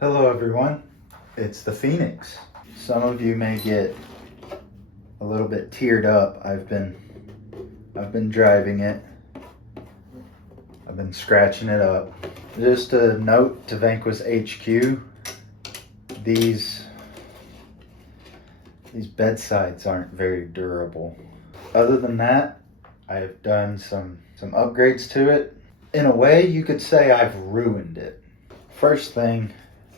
Hello everyone, it's the Phoenix. Some of you may get a little bit teared up. I've been driving it. I've been scratching it up. Just a note to Vanquish HQ, these bedsides aren't very durable. Other than that, I've done some upgrades to it. In a way, you could say I've ruined it. First thing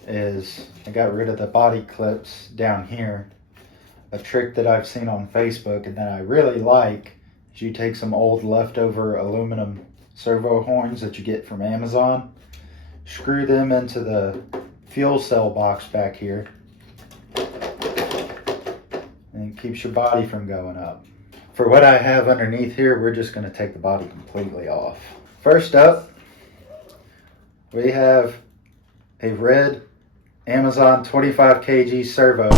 is I got rid of the body clips down here. A trick that I've seen on Facebook and that I really like is you take some old leftover aluminum servo horns that you get from Amazon, screw them into the fuel cell box back here, and it keeps your body from going up. For what I have underneath here, we're just going to take the body completely off. First up, we have a red Amazon 25 kg servo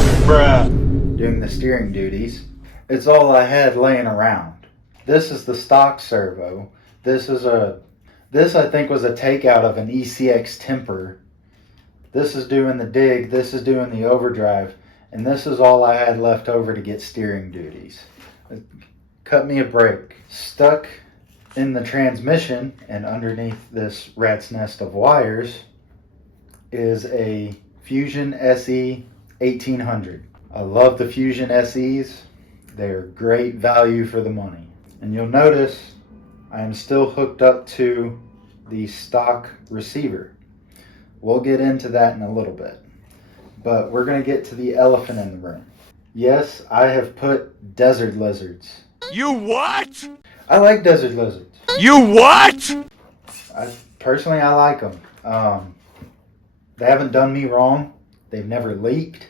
doing the steering duties. It's all I had laying around. This is the stock servo. This I think was a takeout of an ECX temper. This is doing the dig, this is doing the overdrive, and this is all I had left over to get steering duties. Cut me a break. Stuck in the transmission and underneath this rat's nest of wires is a Fusion SE 1800. I love the Fusion SEs. They're great value for the money. And you'll notice I am still hooked up to the stock receiver. We'll get into that in a little bit. But we're going to get to the elephant in the room. Yes, I have put desert lizards. You what? I like desert lizards. You what? Personally, I like them. They haven't done me wrong. They've never leaked.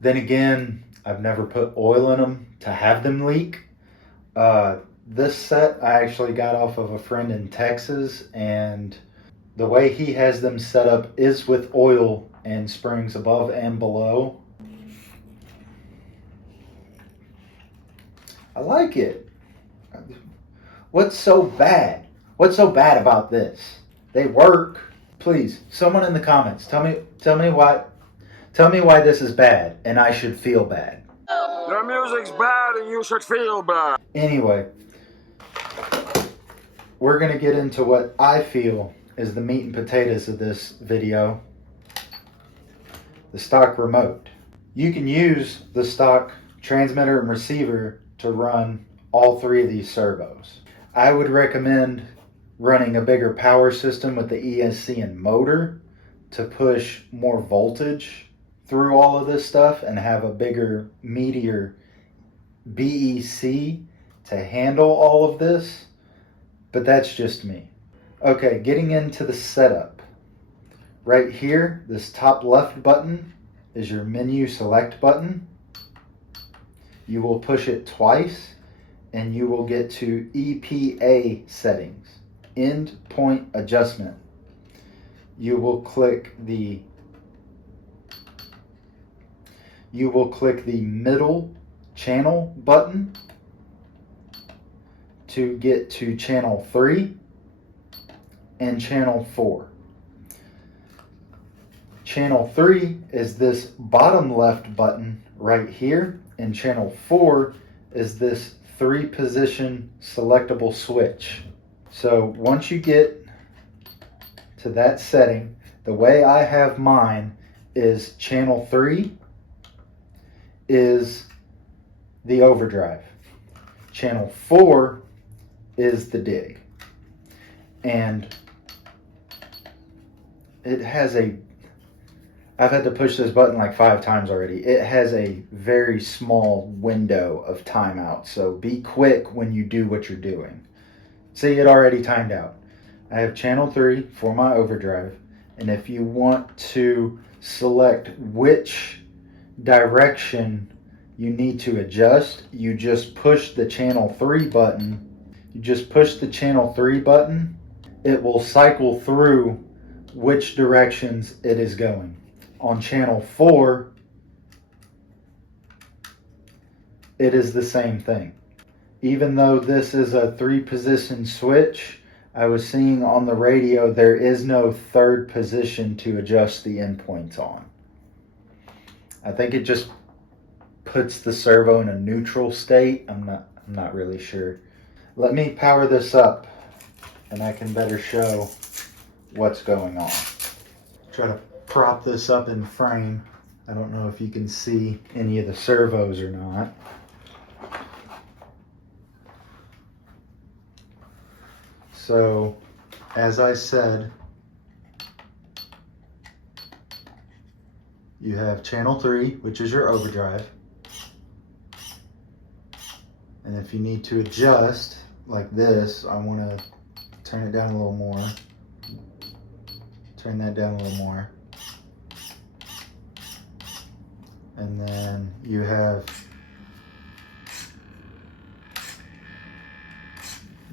Then again, I've never put oil in them to have them leak. This set I actually got off of a friend in Texas, and the way he has them set up is with oil and springs above and below. I like it. What's so bad? What's so bad about this? They work. Please, someone in the comments, tell me why this is bad and I should feel bad. Your music's bad and you should feel bad. Anyway, we're going to get into what I feel is the meat and potatoes of this video. The stock remote. You can use the stock transmitter and receiver to run all three of these servos. I would recommend running a bigger power system with the ESC and motor to push more voltage through all of this stuff and have a bigger, meatier BEC to handle all of this, but that's just me. Okay, getting into the setup. Right here, this top left button is your menu select button. You will push it twice and you will get to EPA settings. End point adjustment. You will click the middle channel button to get to channel 3 and channel 4. Channel 3 is this bottom left button right here, and channel 4 is this 3-position selectable switch. So once you get to that setting, the way I have mine is channel 3 is the overdrive. Channel 4 is the dig. And it has I've had to push this button like 5 times already. It has a very small window of timeout, so be quick when you do what you're doing. See, it already timed out. I have channel 3 for my overdrive, and if you want to select which direction you need to adjust, you just push the channel 3 button. You just push the channel 3 button. It will cycle through which directions it is going. On channel 4, it is the same thing. Even though this is a 3-position switch, I was seeing on the radio there is no third position to adjust the endpoints on. I think it just puts the servo in a neutral state. I'm not really sure. Let me power this up and I can better show what's going on. Try to prop this up in frame. I don't know if you can see any of the servos or not. So, as I said, you have channel 3, which is your overdrive. And if you need to adjust like this, I want to turn it down a little more. Turn that down a little more. And then you have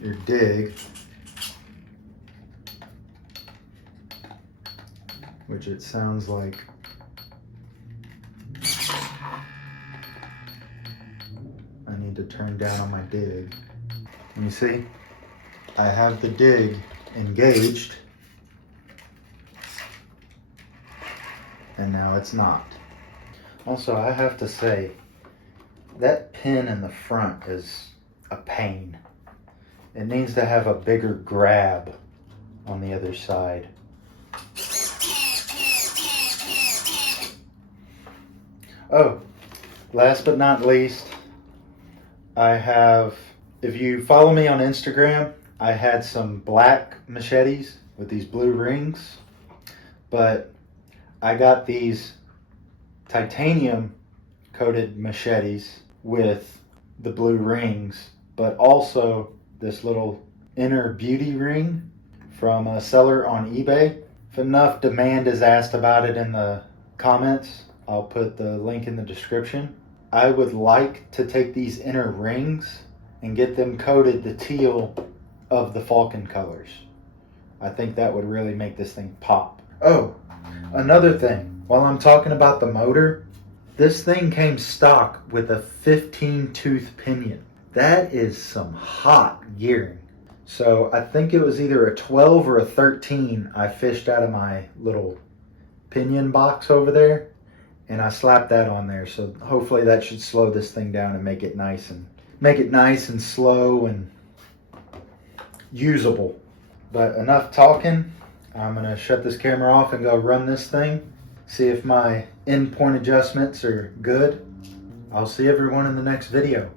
your dig, which it sounds like I need to turn down on my dig. And you see, I have the dig engaged, and now it's not. Also, I have to say, that pin in the front is a pain. It needs to have a bigger grab on the other side. Oh, last but not least, I have, if you follow me on Instagram, I had some black machetes with these blue rings, but I got these titanium coated machetes with the blue rings, but also this little inner beauty ring from a seller on eBay. If enough demand is asked about it in the comments, I'll put the link in the description. I would like to take these inner rings and get them coated the teal of the Falcon colors. I think that would really make this thing pop. Oh, another thing, while I'm talking about the motor, this thing came stock with a 15 tooth pinion. That is some hot gearing. So I think it was either a 12 or a 13 I fished out of my little pinion box over there, and I slapped that on there. So hopefully that should slow this thing down and make it nice and slow and usable. But enough talking. I'm gonna shut this camera off and go run this thing, see if my endpoint adjustments are good. I'll see everyone in the next video.